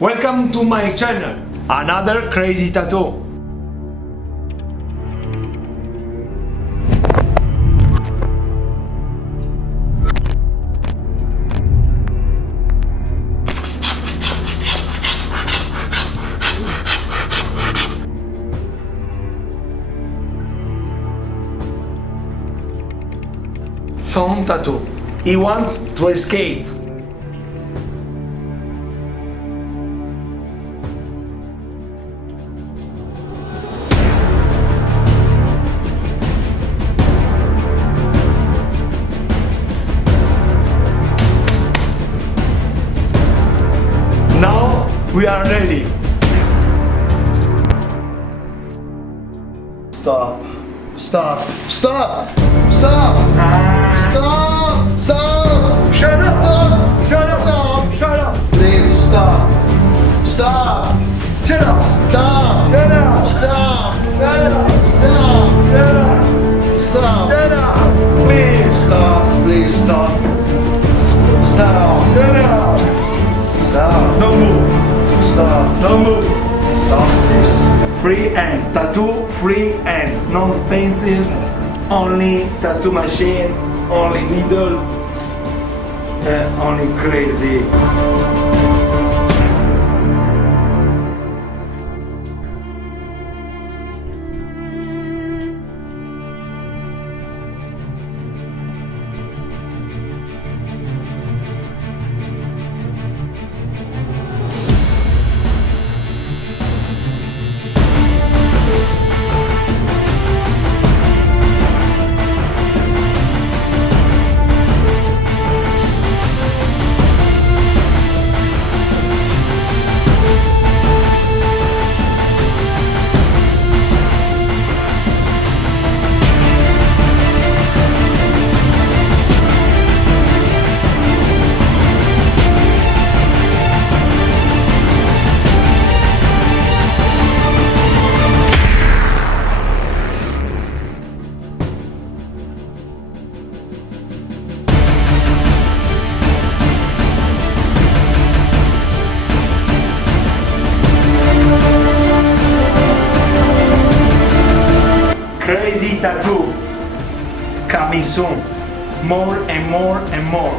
Welcome to my channel. Another crazy tattoo. Some tattoo. He wants to escape. Now we are ready. Stop. Stop. Stop. Stop. Stop. Stop. Shut up! Stop. Shut up! Stop. Shut up! Please stop. Stop. Shut up! Stop. Shut up! Stop. Shut up! Stop. Shut up! Stop. Shut up! Please! Stop. Please stop. Stop. Shut up! Stop. Don't move! Stop. Don't move! Stop, please. Free hands, tattoo, free hands, non-stencil, only tattoo machine, only needle, only crazy. Crazy tattoo coming soon, more and more and more.